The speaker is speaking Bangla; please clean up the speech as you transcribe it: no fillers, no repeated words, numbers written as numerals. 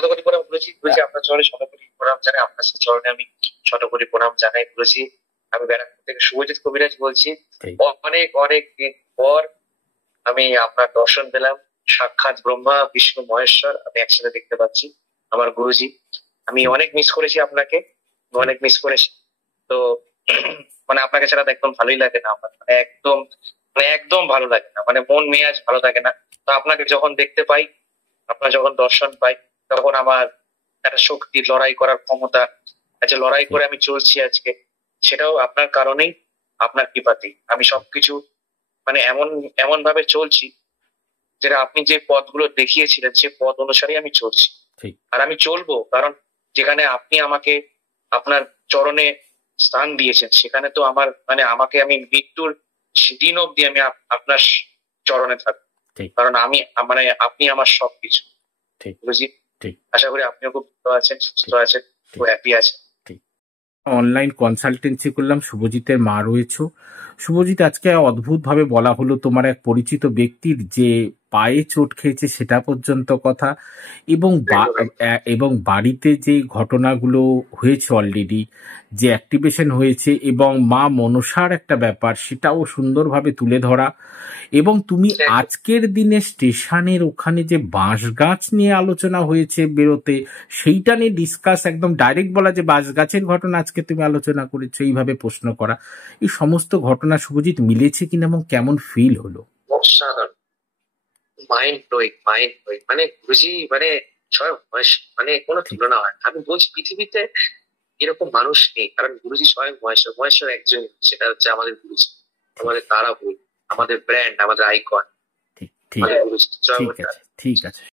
শতকোটি প্রণাম করেছি গুরুজি, আপনার চরণে শতকোটি প্রণাম জানাই, আপনার চরণে আমি শতকোটি প্রণাম জানাই গুরুজি। আমি ব্যারাকপুর থেকে শুভজিৎ কবিরাজ বলছি। ঠিক। অনেক অনেক দিন পর আমি আপনার দর্শন পেলাম, সাক্ষাৎ ব্রহ্মা বিষ্ণু মহেশ্বর আমি একসাথে দেখতে পাচ্ছি। আমার গুরুজি, আমি অনেক মিস করেছি আপনাকে, অনেক মিস করেছি। তো মানে আপনাকে ছাড়া তো একদম ভালোই লাগে না আমার, মানে একদম, মানে একদম ভালো লাগে না, মানে মন মেজাজ ভালো থাকে না। তো আপনাকে যখন দেখতে পাই, আপনার যখন দর্শন পাই, তখন আমার একটা শক্তি, লড়াই করার ক্ষমতা, যে লড়াই করে আমি চলছি আজকে, সেটাও আপনার কারণেই, আপনার কৃপাতেই আমি সবকিছু মানে এমন এমন ভাবে চলছি, যেটা আপনি যে পথগুলো দেখিয়েছিলেন সে পথ অনুসারেই আমি চলছি। ঠিক। আর আমি চলবো, কারণ যেখানে আপনি আমাকে আপনার চরণে স্থান দিয়েছেন, সেখানে তো আমার মানে আমাকে আমি মৃত্যুর দিন অব্দি আমি আপনার চরণে থাকবো। ঠিক। কারণ আমি মানে আপনি আমার সবকিছু। ঠিক। বুঝি। ঠিক। আশা করি আপনিও খুব ভালো আছেন, সুস্থ আছেন, খুব হ্যাপি আছেন। অনলাইন কনসালটেন্সি করলাম, শুভজিতের মা রয়েছে। শুভজিৎ, আজকে অদ্ভুতভাবে বলা হলো তোমার এক পরিচিত ব্যক্তির যে পায়ে চোট খেয়েছে সেটা পর্যন্ত কথা, এবং এবং বাড়িতে যে ঘটনাগুলো হয়েছে অলরেডি, যে অ্যাক্টিভেশন হয়েছে, এবং মা মনসার একটা ব্যাপার সেটাও সুন্দরভাবে তুলে ধরা। এবং তুমি আজকের দিনে স্টেশনের ওখানে যে বাঁশ গাছ নিয়ে আলোচনা হয়েছে বেরোতে, সেইটা নিয়ে ডিসকাস, একদম ডাইরেক্ট বলা যে বাঁশ গাছের ঘটনা আজকে তুমি আলোচনা করেছো, এইভাবে প্রশ্ন করা, এই সমস্ত ঘটনা শুভজিৎ মিলেছে কিনা এবং কেমন ফিল হলো? অসাধারণ, মাইন্ড ব্লোয়িং, মাইন্ড ব্লোয়িং, মানে গুরুজি মানে স্বয়ং মানে কোনো তুলনা হয় না। আমি বলছি পৃথিবীতে এরকম মানুষ নেই, কারণ গুরুজি স্বয়ং মহেশ্বর, মহেশ্বর একজন, সেটা হচ্ছে আমাদের গুরুজি, আমাদের তারাপুর, আমাদের ব্র্যান্ড, আমাদের আইকন, ঠিক। ঠিক। আমাদের গুরুজি। ঠিক আছে। ঠিক আছে।